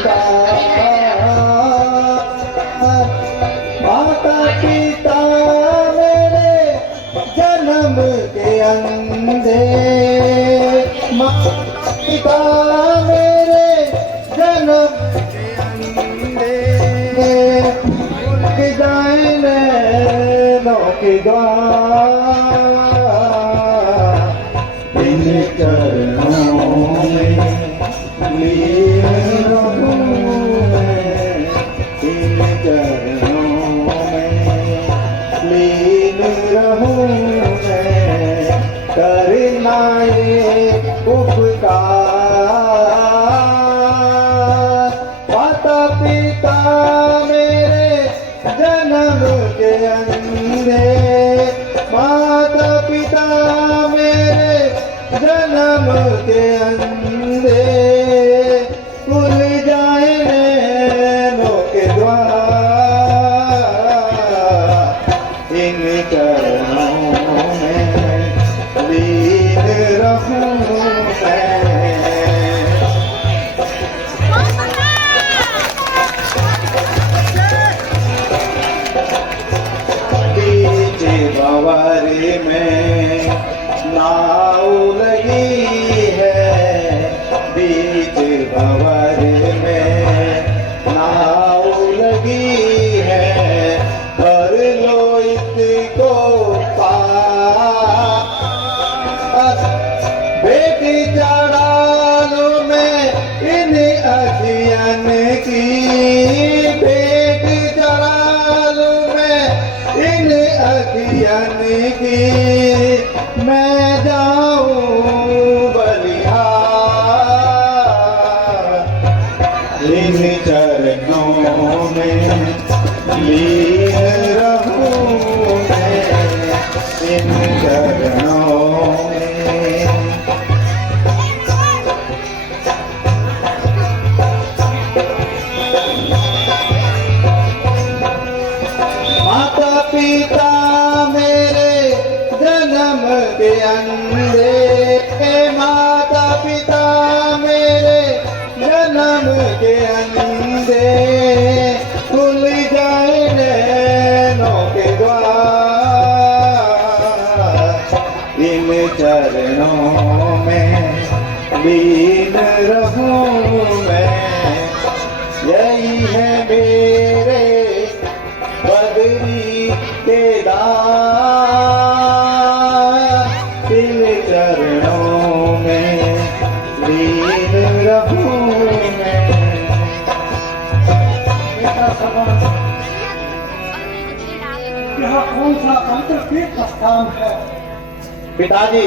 पिता माता पिता मेरे जन्म के अंधे माता पिता मेरे जन्म के अंधे उनके जाए नैनों के द्वार इन चरणों में लीन रहूं मैं इन चरणों में लीन रहूं मैं करना ये उपकार माता पिता मेरे जन्म के अंधे माता पिता मेरे जन्म के अंधे खुल जाए नैनों के द्वार इन चरणों में लीन रहूं मैं बीच भंवर में नाव लगी है बीच भंवर में नाव लगी है भर लो इसको पार बेटी चढ़ा लो मैं इन अखियन की बेटी चढ़ा लो मैं इन अखियन की मैं जाऊं बलिहार इन चरणों में लीन रहूं मैं इन चरणों में माता पिता मेरे जन्म के अंधे माता पिता मेरे जन्म के अंधे खुल जाए नैनों के द्वार इन चरणों में लीन रहूं मैं यही है मेरे बदरी के दार इन चरणों में लीन रहूं मैं यह कौन सा अंतर्तीर्थ स्थान है? पिताजी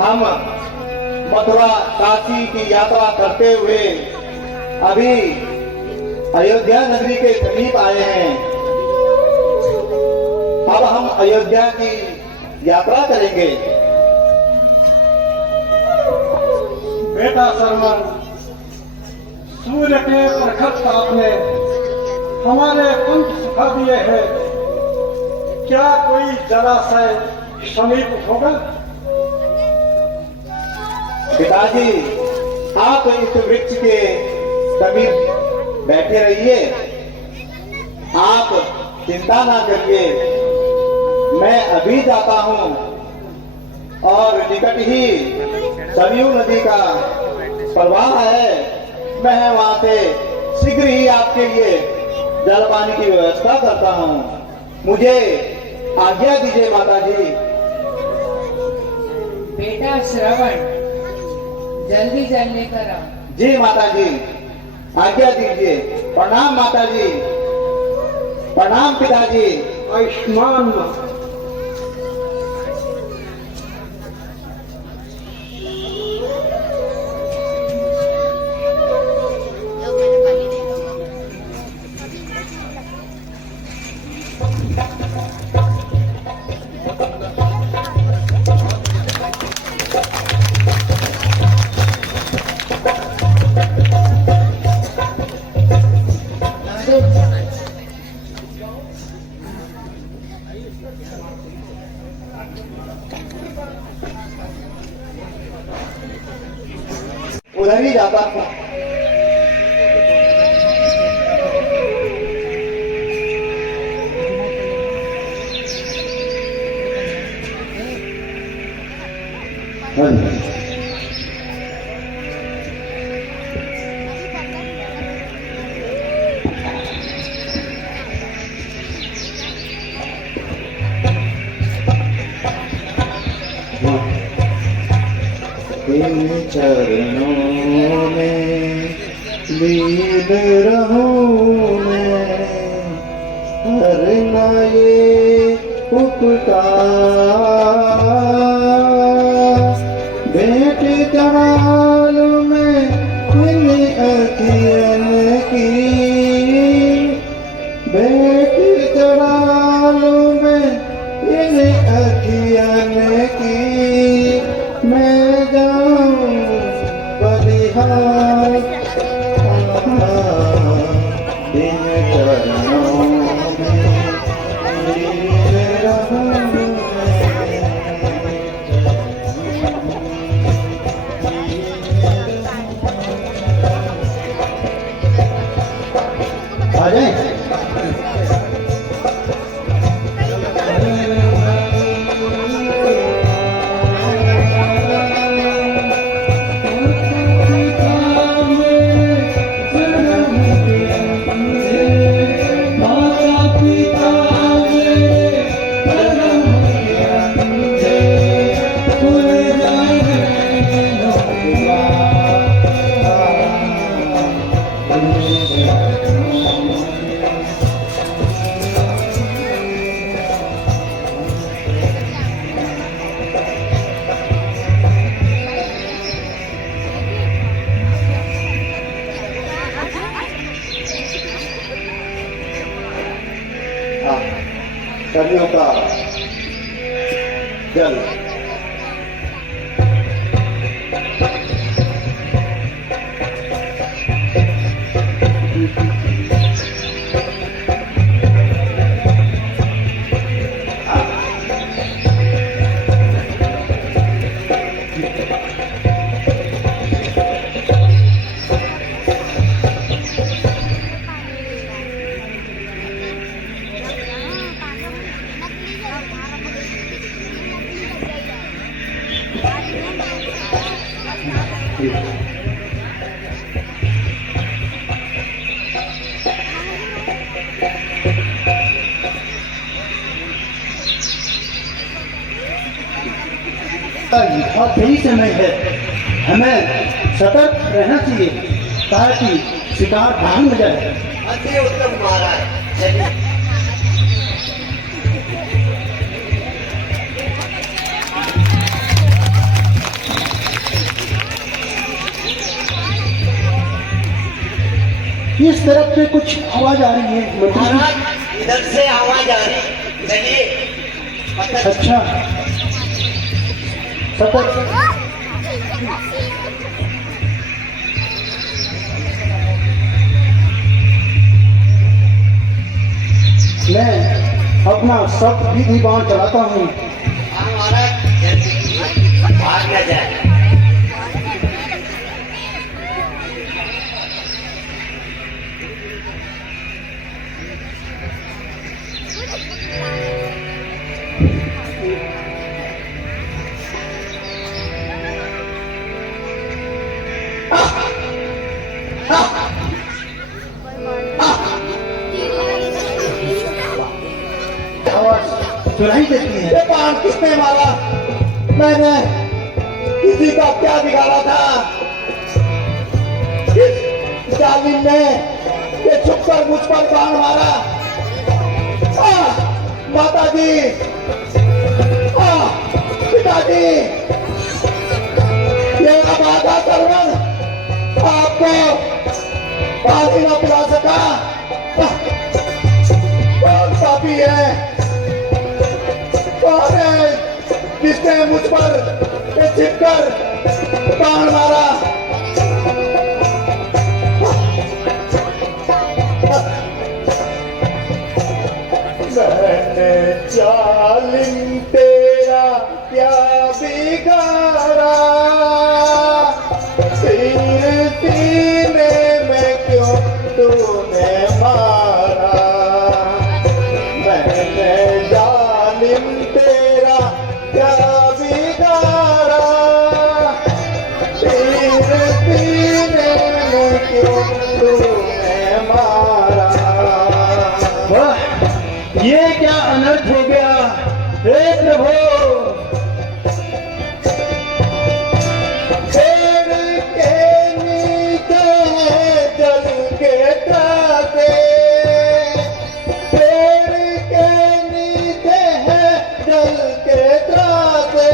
हम मथुरा काशी की यात्रा करते हुए अभी अयोध्या नगरी के समीप आए हैं अब हम अयोध्या की यात्रा करेंगे बेटा शर्मन सूर्य के प्रखर ताप ने हमारे पंख सुखा दिए हैं क्या कोई जलाशय समीप होगा? पिताजी आप इस वृक्ष के समीप बैठे रहिए आप चिंता ना करिए मैं अभी जाता हूँ और निकट ही सरयू नदी का प्रवाह है मैं वहां से शीघ्र ही आपके लिए जल पानी की व्यवस्था करता हूँ मुझे आज्ञा दीजिए माता जी। बेटा श्रवण जल्दी जल लेकर आओ। जी माता जी आज्ञा दीजिए। प्रणाम माता जी प्रणाम पिताजी। आयुष्मान हाँ जी। इन चरणों में लीन रहूं मैं, करना ये उपकार। भेंट चढ़ालू मैं इन अखियन की, भेंट चढ़ालू मैं इन अखियन की। मैं जाऊं बलिहार इन चरणों में लीन रहूं मैं। आ जाए। कलियों का जल बहुत सही समय है, हमें सतर्क रहना चाहिए ताकि शिकार भाग न जाए। अति उत्तम महाराज, चलिए। इस तरफ से कुछ आवाज आ रही है मंत्री जी। महाराज इधर से आवाज आ रही, चलिए। पता अच्छा, सतर्क। मैं अपना सब विधि बाण चलाता हूँ। हाँ महाराज, जल्दी भाग न जाए। आवाज सुनाई देती है। ये बाण किसने मारा? मैंने किसी का क्या बिगाड़ा था? इस जालिम ने ये छुपकर मुझ पर बाण मारा। माताजी, पिताजी, ये अभागा सरवन आपको पानी न पिला सका। कौन पापी है? कौन है जिसने मुझ पर छिपकर बाण मारा? मैंने जालिम तेरा क्या बिगाड़ा? तीर सीने में क्यों तूने मारा? मैंने जालिम तेरा क्या बिगाड़ा? तूने मारा। वाह, ये क्या अनर्थ हो गया हे प्रभु। पेड़ के नीचे है जल के त्रासे, पेड़ के नीचे है जल के त्रासे।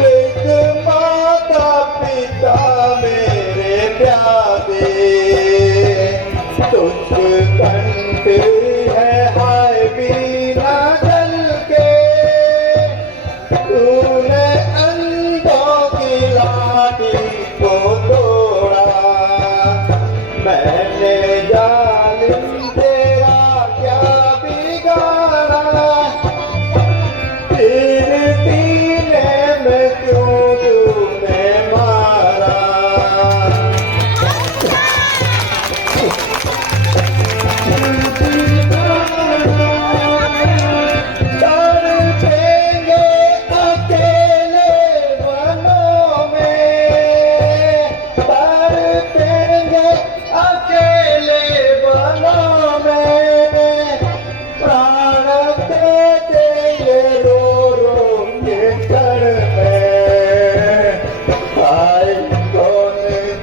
एक माता पिता मेरे प्यारे, तुझ कंठ है हाय बिना जल के। तूने अंधों की लाठी को तोड़ा, मैंने जालिम तेरा क्या बिगाड़ा। तेरे सीने में क्यों तूने मारा। तड़पेंगे अकेले वनों में, तड़पेंगे अकेले वनों में। प्राण दे देंगे रो रो के क्षण में। हाय कौन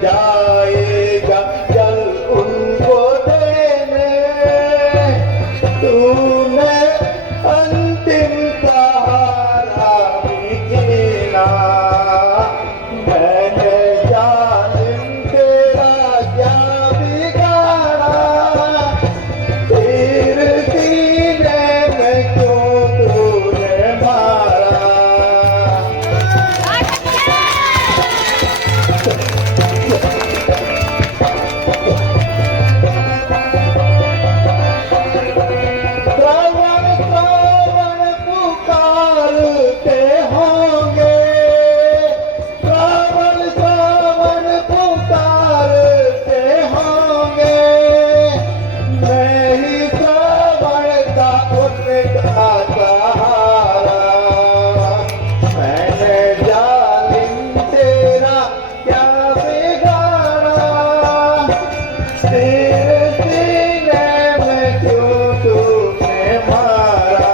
जाएगा जल उनको देने। तूने अंतिम सहारा भी जीना, मैंने जालिम तेरा क्या बिगाड़ा। तीर सीने में क्यों तूने मारा। श्रवण श्रवण पुकारते होंगे, श्रवण श्रवण पुकारते होंगे। मैं ही श्रवण का उनका सहारा, मैंने जालिम तेरा क्या बिगाड़ा। तेरे सीने में क्यों तूने मारा।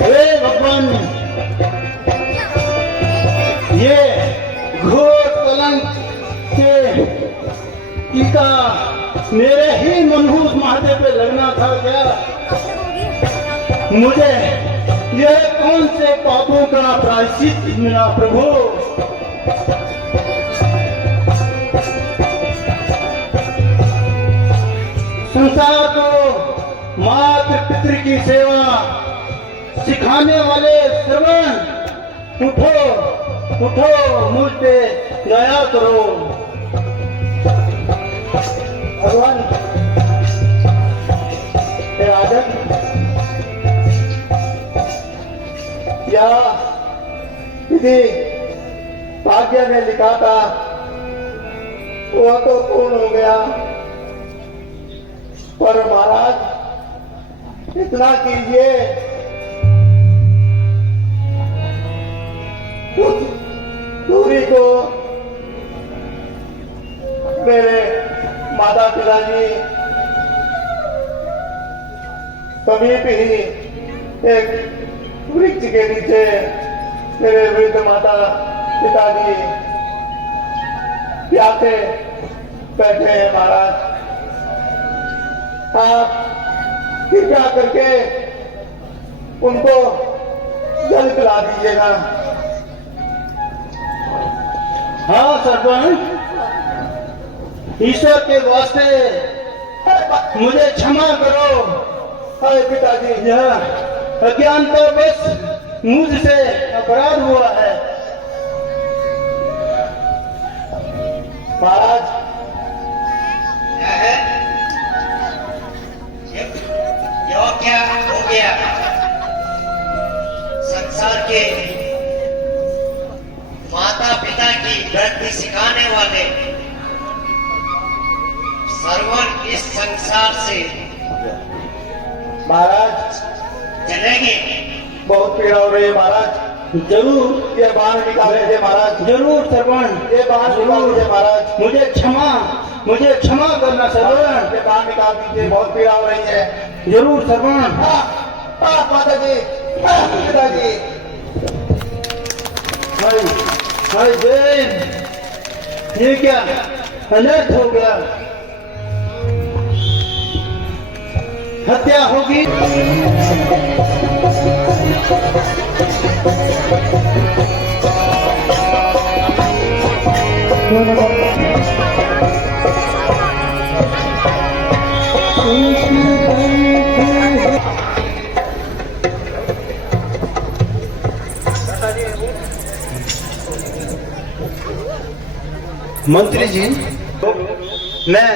हे भगवान, ये घोर कलंक के टीका मेरे ही मनहूस माथे पे लगना था क्या। मुझे यह कौन से पापों का प्रायश्चित मिला प्रभु। संसार को मातृ पितृ की सेवा सिखाने वाले श्रवण, उठो उठो, मुझ पे दया करो। भगवान हे राजन, क्या विधि भाग्य में लिखा था वो तो पूर्ण हो गया, पर महाराज इतना कीजिए, उस दूरी को मेरे माता पिताजी समीप ही एक वृक्ष के नीचे मेरे वृद्ध माता पिताजी प्यासे बैठे हैं महाराज। आप कृपया करके उनको जल पिला दीजिएगा। हाँ सरपंच, ईश्वर के वास्ते मुझे क्षमा करो। हाय पिताजी, यह अज्ञानता बस मुझसे अपराध हुआ है। महाराज क्या है यो क्या हो गया। संसार के माता पिता की वृद्धि सिखाने वाले सर्वन इस संसार से महाराज चलेंगे। बहुत पीड़ा हो रही है महाराज। जरूर ये बाहर निकाल दीजिए महाराज। जरूर श्रवण, ये बाहर निकाल दीजिए महाराज। मुझे क्षमा करना श्रवण। ये बाहर निकाल दीजिए, बहुत पीड़ा हो रही है। जरूर श्रवण। माता जी, पिताजी। हाय देव, ये क्या अनर्थ हो गया? हत्या होगी। मंत्री जी, मैं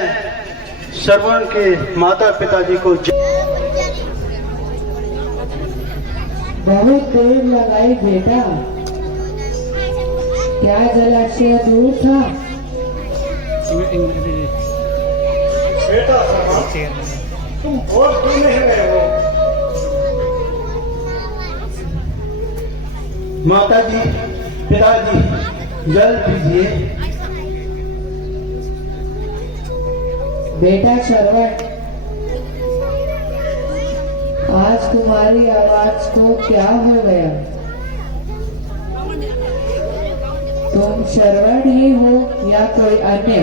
श्रवण के माता पिताजी को बहुत देर लगाई बेटा, क्या जलाशय दूर था? बेटा सरवन, तुम बोल क्यों नहीं रहे हो? माता जी, पिताजी, जल पीजिए। बेटा श्रवण, आज तुम्हारी आवाज को क्या हो गया? तुम श्रवण ही हो या कोई अन्य?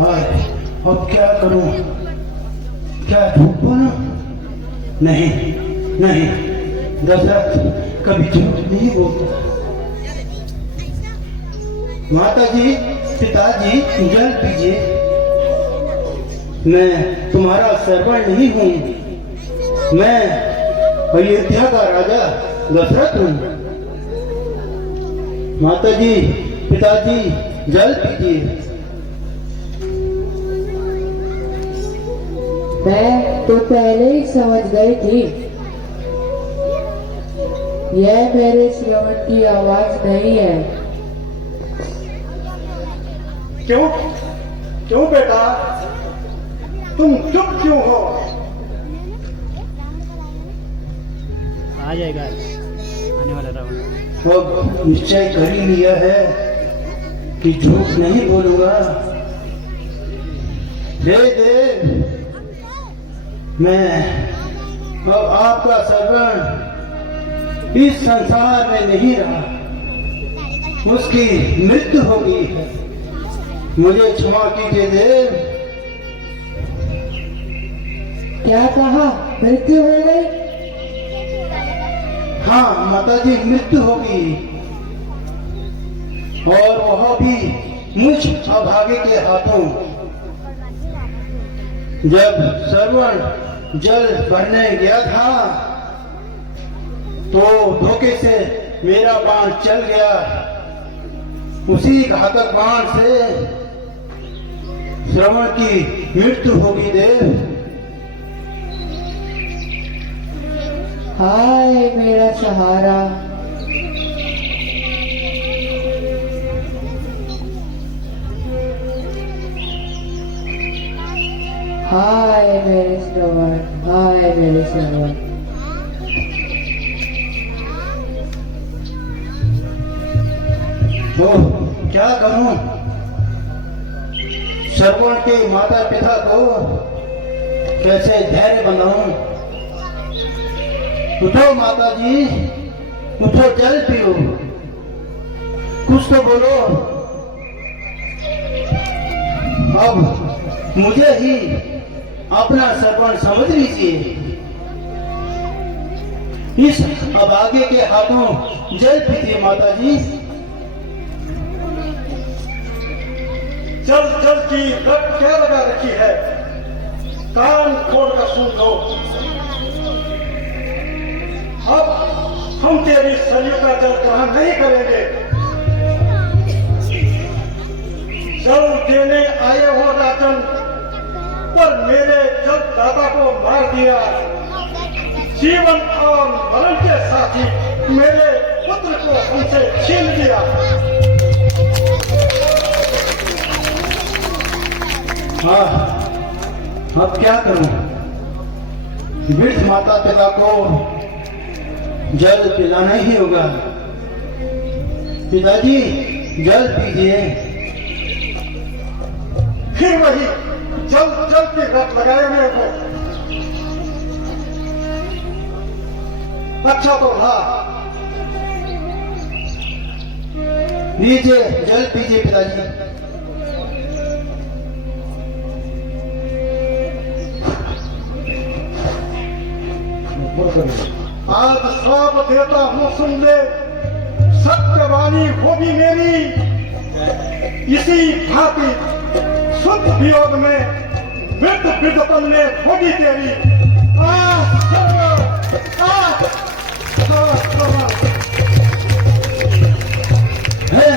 हाय, अब क्या करूं? क्या झूठ बोलूं? नहीं, दशरथ कभी झूठ नहीं बोलता। माता जी, पिताजी, जल पीजिए। मैं तुम्हारा श्रवण नहीं हूं, मैं अयोध्या का राजा दशरथ हूं। माता जी, पिताजी, जल पीजिए। मैं तो पहले ही समझ गई थी, यह मेरे श्रवण की आवाज नहीं है। क्यों बेटा, तुम चुप क्यों हो? आ जाएगा आने वाला राउंड। अब निश्चय कर ही लिया है कि झूठ नहीं बोलूंगा। हे देव, मैं अब आपका श्रवण इस संसार में नहीं रहा, उसकी मृत्यु हो गई है। मुझे क्षमा कीजिए देव। क्या कहा? मृत्यु हो गई? हाँ माता जी, मृत्यु हो गई, और वह भी मुझ अभागे के हाथों। जब श्रवण जल भरने गया था तो धोखे से मेरा बाण चल गया। उसी घातक बाण से श्रवण की मृत्यु होगी देव। हाय मेरा सहारा, हाय मेरे श्रवण, हाय मेरे श्रवण। तो क्या करूं? श्रवण के माता पिता को कैसे धैर्य बनाऊं? उठो माता जी, उठो, जल पियो, कुछ तो बोलो। अब मुझे ही अपना श्रवण समझ लीजिए। इस अभागे के हाथों जल पीजिए माता जी। जल जल की रट क्या लगा रखी है? कान खोल कर सुन लो। अब हम तेरी सरयू का जल ग्रहण नहीं करेंगे। जल देने आए हो राजन, पर मेरे जल दादा को मार दिया। जीवन और मरण के साथ ही मेरे पुत्र को हमसे छीन लिया। हाँ, अब क्या करूं? वृद्ध माता पिता को जल पिलाना ही होगा। पिताजी जल पीजिए। फिर वही जल जल की रट लगाए मेरे को। अच्छा तो रहा। लीजिए जल पीजिए पिताजी। आज श्राप देता हूँ, सुन ले, सत्यवाणी होगी मेरी। इसी भांति शुद्ध वियोग में वृद्ध विधपन में होगी तेरी। है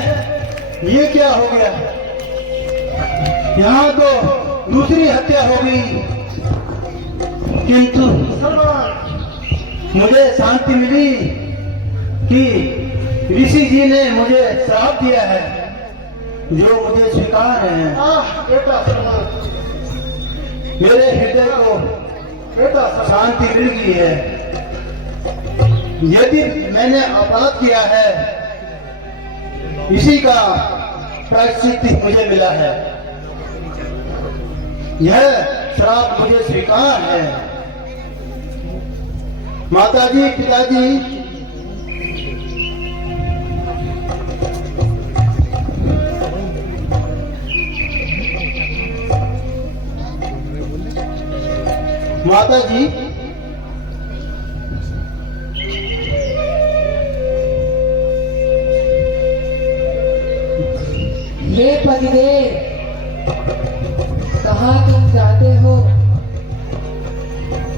ये क्या हो गया? यहाँ तो दूसरी हत्या हो गई, किंतु मुझे शांति मिली कि ऋषि जी ने मुझे श्राप दिया है जो मुझे स्वीकार है। बेटा मेरे हृदय को बेटा शांति मिल गई है। यदि मैंने अपराध किया है, इसी का प्रायश्चित मुझे मिला है। यह श्राप मुझे स्वीकार है। माताजी पिताजी, माताजी हे पतिदेव, कहाँ तुम जाते हो?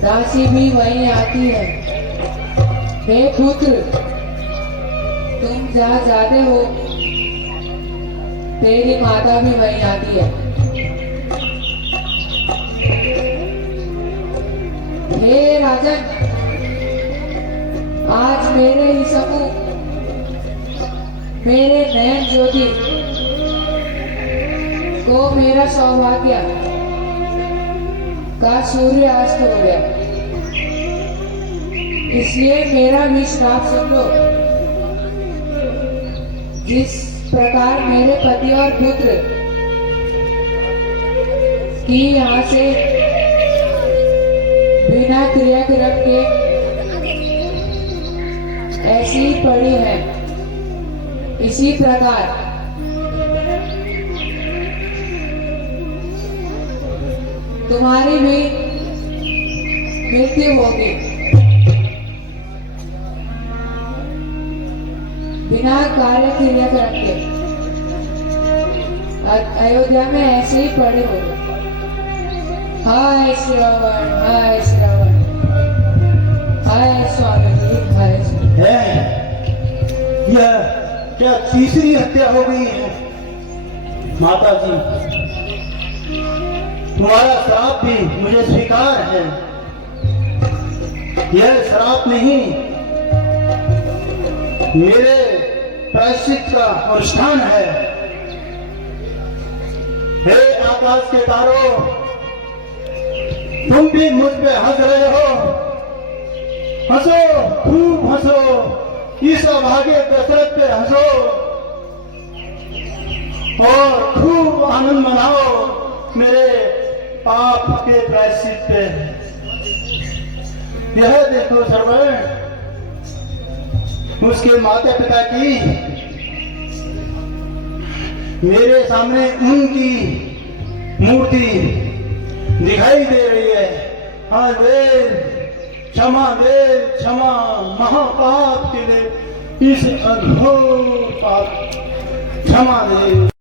दासी भी वहीं आती है। हे पुत्र, तुम जहाँ जाते हो तेरी माता भी वहीं आती है। हे राजन, आज मेरे ही समूह मेरे नयन ज्योति को मेरा सौभाग्य का सूर्य अस्त हो गया, इसलिए मेरा भी श्राप सुन लो। जिस प्रकार मेरे पति और पुत्र की यहाँ से बिना क्रियाक्रम के ऐसी ही पड़ी है, इसी प्रकार तुम्हारी भी मृत्यु होगी। बिना कार्य क्रियाक्रम के अयोध्या में ऐसे ही पड़े हो। हाय श्रवण, हाय श्रवण, हाय स्वामी जी, हाय स्वामी। है यह क्या तीसरी हत्या हो गई है? माता जी, तुम्हारा श्राप भी मुझे स्वीकार है। यह श्राप नहीं, मेरे प्रायश्चित का अनुष्ठान है। हे आकाश के तारों, तुम भी मुझ पे हंस रहे हो। हंसो, खूब हंसो, इस अभागे दशरथ पे हंसो और खूब आनंद मनाओ मेरे पाप के प्रायश्चित पे। यह देखो श्रवण, उसके माता पिता की मेरे सामने उनकी मूर्ति दिखाई दे रही है। हाँ देव, क्षमा दे, क्षमा, महापाप के लिए इस अघोर पाप क्षमा दे।